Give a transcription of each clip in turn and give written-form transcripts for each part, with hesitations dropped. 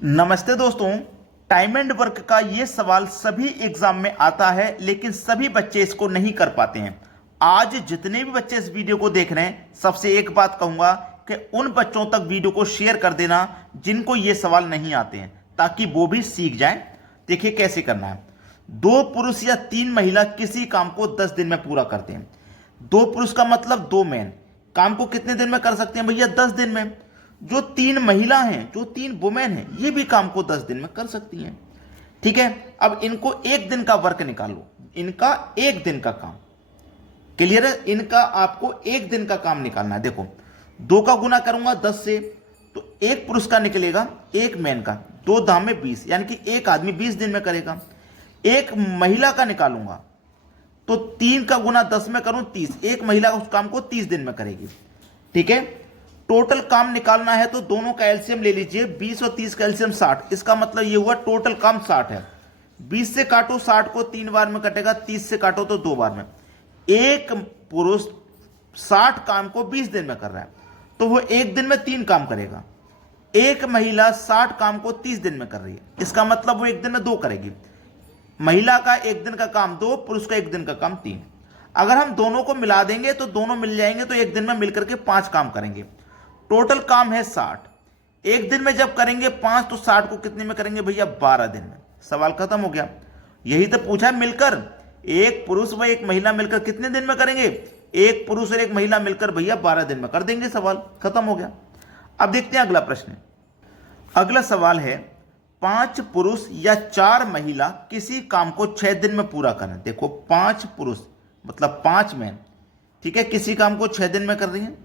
नमस्ते दोस्तों। Time and work का ये सवाल सभी एग्जाम में आता है, लेकिन सभी बच्चे इसको नहीं कर पाते हैं। आज जितने भी बच्चे इस वीडियो को देख रहे हैं, सबसे एक बात कहूंगा कि उन बच्चों तक वीडियो को शेयर कर देना जिनको ये सवाल नहीं आते हैं, ताकि वो भी सीख जाएं। देखिए कैसे करना है। 2 पुरुष या 3 महिला किसी काम को 10 दिन में पूरा करते हैं। 2 पुरुष का मतलब 2 मैन काम को कितने दिन में कर सकते हैं भैया? 10 दिन में। जो 3 महिला हैं, जो 3 वुमेन हैं, ये भी काम को 10 दिन में कर सकती हैं। ठीक है, अब इनको एक दिन का वर्क निकालो, इनका एक दिन का काम। क्लियर है? इनका आपको एक दिन का काम निकालना है। देखो, 2 का गुना करूंगा 10 से, तो 1 पुरुष का निकलेगा, 1 मैन का, 2 दाम में 20, यानी कि एक आदमी 20 दिन में करेगा। 1 महिला का निकालूंगा तो 3 का गुना 10 में करूं 30, 1 महिला उस काम को 30 दिन में करेगी। ठीक है, टोटल काम निकालना है तो दोनों का एलसीएम ले लीजिए। 20 और 30 का एलसीएम 60, इसका मतलब ये हुआ टोटल काम 60 है। 20 से काटो 60 को 3 बार में कटेगा, 30 से काटो तो 2 बार में। 1 पुरुष 60 काम को 20 दिन में कर रहा है, तो वो एक दिन में 3 काम करेगा। 1 महिला 60 काम को 30 दिन में कर रही है, इसका मतलब वो एक दिन में 2 करेगी। महिला का एक दिन का काम 2, पुरुष का एक दिन का काम 3। अगर हम दोनों को मिला देंगे तो दोनों मिल जाएंगे, तो एक दिन में मिलकर के 5 काम करेंगे। टोटल काम है 60। एक दिन में जब करेंगे 5, तो 60 को कितने में करेंगे भैया? 12 दिन में। सवाल खत्म हो गया। यही तो पूछा है, मिलकर 1 पुरुष व 1 महिला मिलकर कितने दिन में करेंगे? 1 पुरुष और 1 महिला मिलकर भैया 12 दिन में कर देंगे। सवाल खत्म हो गया। अब देखते हैं अगला प्रश्न। अगला सवाल है, 5 पुरुष या 4 महिला किसी काम को 6 दिन में पूरा करें। देखो, 5 पुरुष मतलब 5 मैन, ठीक है, किसी काम को 6 दिन में कर रही हैं।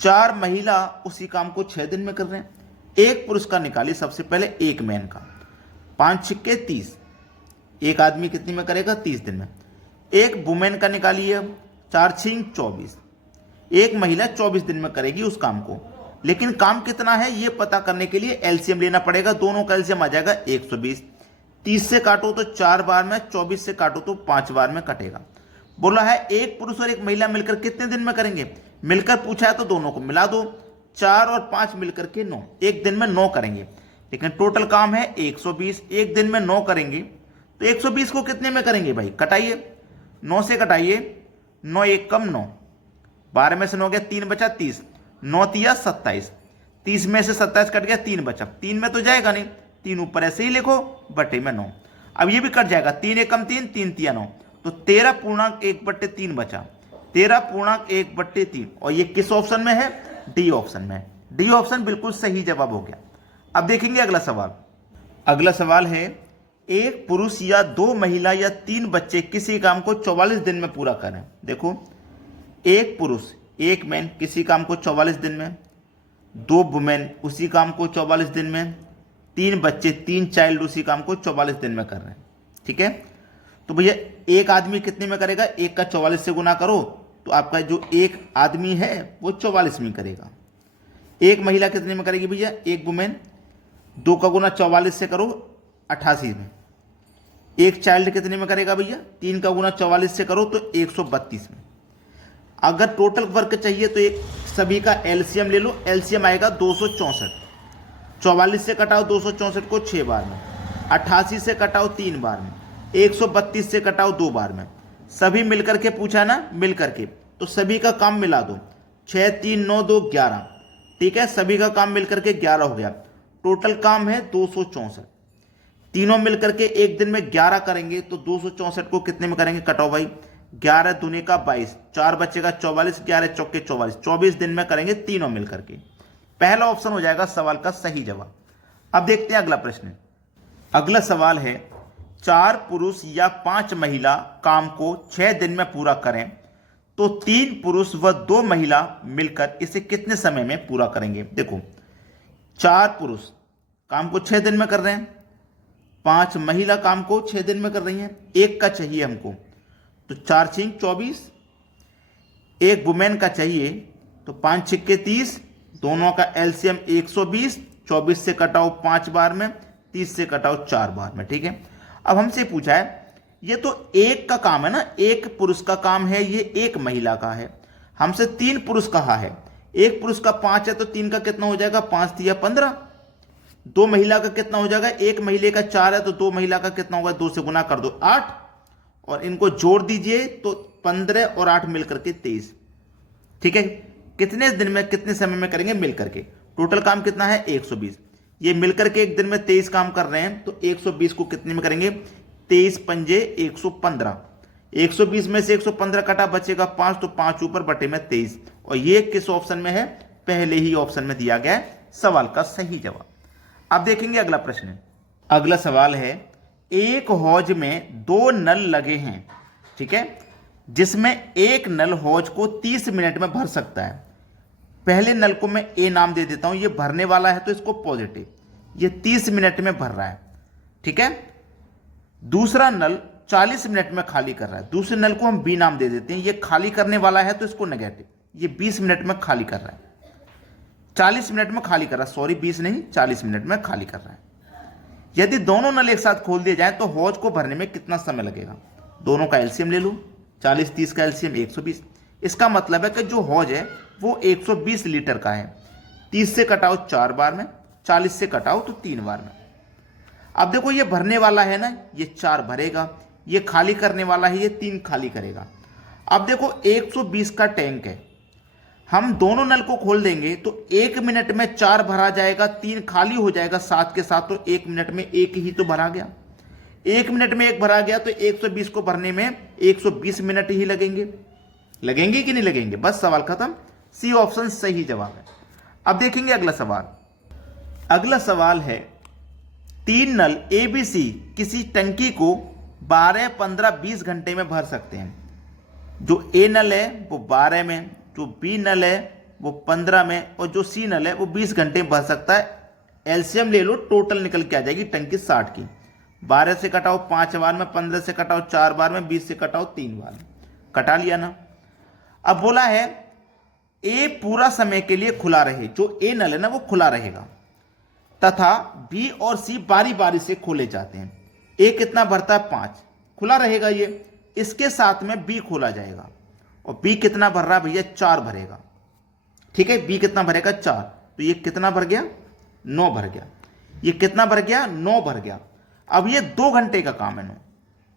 4 महिला उसी काम को 6 दिन में कर रहे हैं। 1 पुरुष का निकालिए सबसे पहले, 1 मैन का। 5 छिक्के 30, एक आदमी कितनी में करेगा? 30 दिन में। 1 वुमेन का निकालिए, 4 छिंग 24, 1 महिला 24 दिन में करेगी उस काम को। लेकिन काम कितना है ये पता करने के लिए एलसीएम लेना पड़ेगा। दोनों का एलसीएम आ जाएगा 120। 30 से काटो तो 4 बार में, 24 से काटो तो 5 बार में कटेगा। बोला है 1 पुरुष और 1 महिला मिलकर कितने दिन में करेंगे? मिलकर पूछा है तो दोनों को मिला दो। 4 और 5 मिलकर के 9, एक दिन में 9 करेंगे। लेकिन टोटल काम है 120, एक दिन में 9 करेंगे, तो 120 को कितने में करेंगे भाई? कटाइए, 9 से कटाइए, 9 एक कम 9, 12 में से 9 गया, 3 बचा 30, 9 तिया 27, 30 में से 27 कट गया, 3 बचा। 3 में तो जाएगा नहीं, 3 ऊपर ऐसे ही लिखो, बटे में 9। अब ये भी कट जाएगा, 3 एक कम 3, 3 तिया 9, तो 13.1/3 बचा। 13.1/3, और ये किस ऑप्शन में है? डी ऑप्शन में। डी ऑप्शन बिल्कुल सही जवाब हो गया। अब देखेंगे अगला सवाल। अगला सवाल है, 1 पुरुष या 2 महिला या 3 बच्चे किसी काम को 44 दिन में पूरा करें। देखो, 1 पुरुष 1 मैन किसी काम को 44 दिन में, 2 वुमेन उसी काम को 44 दिन में, 3 बच्चे 3 चाइल्ड उसी काम को 44 दिन में कर रहे हैं। ठीक है, तो भैया एक आदमी कितने में करेगा? 1 का 44 से गुना करो तो आपका जो एक आदमी है वो 44 में करेगा। 1 महिला कितने में करेगी भैया? 1 वुमेन, 2 का गुना 44 से करो 88 में। 1 चाइल्ड कितने में करेगा भैया? 3 का गुना 44 से करो तो 132 में। अगर टोटल वर्क चाहिए तो एक सभी का एलसीएम ले लो, एलसीएम आएगा 264। 44 से कटाओ 264 को 6 बार में, 88 से कटाओ 3 बार में, 132 से कटाओ 2 बार में। सभी मिलकर के पूछा ना, मिलकर के, तो सभी का काम मिला दो। 6 3 9 2 11, ठीक है, सभी का काम मिलकर के 11 हो गया। टोटल काम है 264। तीनों मिलकर के एक दिन में 11 करेंगे, तो 264 को कितने में करेंगे? कटाओ भाई, 11 दूनी का 22, 4 बचेगा 44, 11 चौके 44, 24 दिन में करेंगे तीनों मिलकर के। पहला ऑप्शन हो जाएगा सवाल का सही जवाब। अब देखते हैं अगला प्रश्न। अगला सवाल है, 4 पुरुष या 5 महिला काम को 6 दिन में पूरा करें, तो 3 पुरुष व 2 महिला मिलकर इसे कितने समय में पूरा करेंगे? देखो, 4 पुरुष काम को 6 दिन में कर रहे हैं, 5 महिला काम को 6 दिन में कर रही हैं। एक का चाहिए हमको, तो 4 छिंग 24, 1 वुमेन का चाहिए, तो 5 छिक्के 30, दोनों का एलसीएम 120। 24 से कटाओ 5 बार में, 30 से कटाओ 4 बार में। ठीक है, अब हमसे पूछा है, ये तो एक का काम है ना, 1 पुरुष का काम है, ये 1 महिला का है। हमसे 3 पुरुष कहा है, 1 पुरुष का 5 है, तो 3 का कितना हो जाएगा? 5 तिया 15, 2 महिला का कितना हो जाएगा, 1 महीने का 4 है तो 2 महिला का कितना होगा, 2 से गुना कर दो 8, और इनको जोड़ दीजिए तो 15 और 8 मिलकर के 23। ठीक है, कितने दिन में कितने समय में करेंगे मिलकर के, टोटल काम कितना है 120। ये मिलकर के एक दिन में 23 काम कर रहे हैं तो 120 को कितने में करेंगे, 23 पंजे 115। 120 में से 115 कटा बचेगा 5, तो 5 ऊपर बटे में 23, और ये किस ऑप्शन में है, पहले ही ऑप्शन में दिया गया है सवाल का सही जवाब। अब देखेंगे अगला प्रश्न। अगला सवाल है, एक हौज में 2 नल लगे हैं, ठीक है, जिसमें एक नल हौज को 30 मिनट में भर सकता है। पहले नल को मैं ए नाम दे देता हूं, ये भरने वाला है तो इसको पॉजिटिव, ये 30 मिनट में भर रहा है, ठीक है। दूसरा नल 40 मिनट में खाली कर रहा है, दूसरे नल को हम बी नाम दे देते हैं, ये खाली करने वाला है तो इसको नेगेटिव, ये 20 मिनट में खाली कर रहा है, 40 मिनट में खाली कर रहा है, सॉरी 20 नहीं 40 मिनट में खाली कर रहा है। यदि दोनों नल एक साथ खोल दिए जाए तो हौज को भरने में कितना समय लगेगा, दोनों का एलसीएम ले लो, 40 30 का एलसीएम 120। इसका मतलब है कि जो हौज है वो 120 लीटर का है, 30 से कटाओ 4 बार में, 40 से कटाओ तो 3 बार में। अब देखो ये भरने वाला है ना, ये 4 भरेगा, ये खाली करने वाला है, ये 3 खाली करेगा। अब देखो 120 का टैंक है, हम दोनों नल को खोल देंगे तो 1 मिनट में 4 भरा जाएगा, 3 खाली हो जाएगा साथ के साथ, तो 1 मिनट में 1 ही तो भरा गया। 1 मिनट में 1 भरा गया तो 120 को भरने में 120 मिनट ही लगेंगे, लगेंगे कि नहीं लगेंगे, बस सवाल खत्म। सी ऑप्शन सही जवाब है। अब देखेंगे अगला सवाल। अगला सवाल है, 3 नल ए बी सी किसी टंकी को 12 15 20 घंटे में भर सकते हैं। जो ए नल है वो 12 में, जो बी नल है वो 15 में, और जो सी नल है वो 20 घंटे में भर सकता है। एलसीएम ले लो, टोटल निकल के आ जाएगी टंकी 60 की। 12 से कटाओ 5 बार में, 15 से कटाओ 4 बार में, 20 से कटाओ 3 बार में, कटा लिया ना। अब बोला है ए पूरा समय के लिए खुला रहे, जो ए नल है ना वो खुला रहेगा, तथा बी और सी बारी बारी से खोले जाते हैं। ए कितना भरता है 5, खुला रहेगा ये, इसके साथ में बी खोला जाएगा, और बी कितना भर रहा है भैया 4 भरेगा, ठीक है। बी कितना भरेगा 4, तो ये कितना भर गया 9 भर गया, ये कितना भर गया 9 भर गया। अब ये 2 घंटे का काम है 9,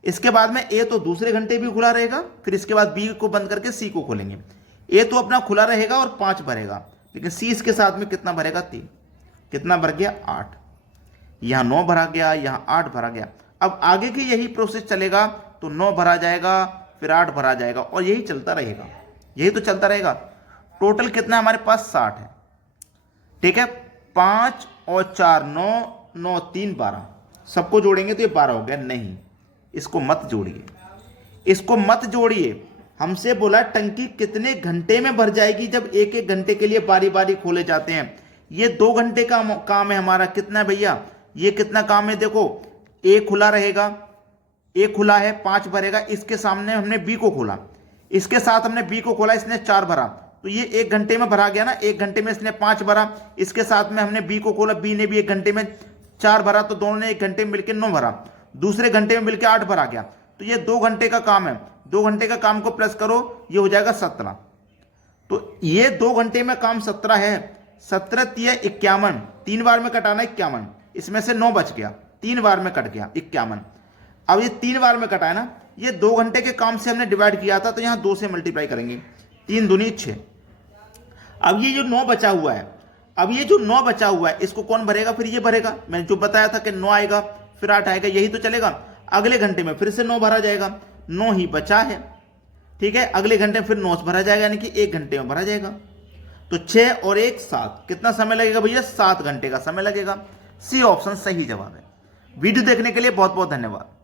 इसके बाद में ए तो दूसरे घंटे भी खुला रहेगा, फिर इसके बाद बी को बंद करके सी को खोलेंगे। ए तो अपना खुला रहेगा और 5 भरेगा, लेकिन सी इसके साथ में कितना भरेगा 3, कितना भर गया 8, यहां 9 भरा गया, यहां 8 भरा गया। अब आगे की यही प्रोसेस चलेगा, तो 9 भरा जाएगा, फिर 8 भरा जाएगा, और यही चलता रहेगा, यही तो चलता रहेगा। टोटल कितना हमारे पास 60 है, ठीक है। 5 और 4 9, 9 3 12, सबको जोड़ेंगे तो ये 12 हो गया। नहीं, इसको मत जोड़िए, इसको मत जोड़िए। हमसे बोला टंकी कितने घंटे में भर जाएगी, जब एक एक घंटे के लिए बारी बारी खोले जाते हैं। ये 2 घंटे का काम है हमारा। कितना भैया, ये कितना काम है, देखो ए खुला रहेगा, ए खुला है 5 भरेगा, इसके सामने हमने बी को खोला, इसके साथ हमने बी को खोला, इसने 4 भरा, तो ये 1 घंटे में भरा गया ना। 1 घंटे में इसने 5 भरा, इसके साथ में हमने बी को खोला, बी ने भी 1 घंटे में 4 भरा, तो दोनों ने 1 घंटे में मिलकर 9 भरा, दूसरे घंटे में मिलकर 8 भरा गया। तो ये 2 घंटे का काम है, 2 घंटे का काम को प्लस करो, ये हो जाएगा 17। तो ये 2 घंटे में काम 17 है, 17 3 51, 3 बार में कटाना 51, इसमें से 9 बच गया, 3 बार में कट गया 51। अब ये 3 बार में कटा है ना, ये 2 घंटे के काम से हमने डिवाइड किया था, तो यहाँ 2 से मल्टीप्लाई करेंगे, 3 दूनी 6। अब ये जो 9 बचा हुआ है, अब ये जो 9 बचा हुआ है इसको कौन भरेगा, फिर ये भरेगा। मैंने जो बताया था कि 9 आएगा फिर 8 आएगा, यही तो चलेगा। अगले घंटे में फिर से 9 भरा जाएगा, 9 ही बचा है, ठीक है। अगले घंटे में फिर 9 भरा जाएगा, यानी कि 1 घंटे में भरा जाएगा। तो 6 और 1 7, कितना समय लगेगा भैया, 7 घंटे का समय लगेगा। सी ऑप्शन सही जवाब है। वीडियो देखने के लिए बहुत बहुत धन्यवाद।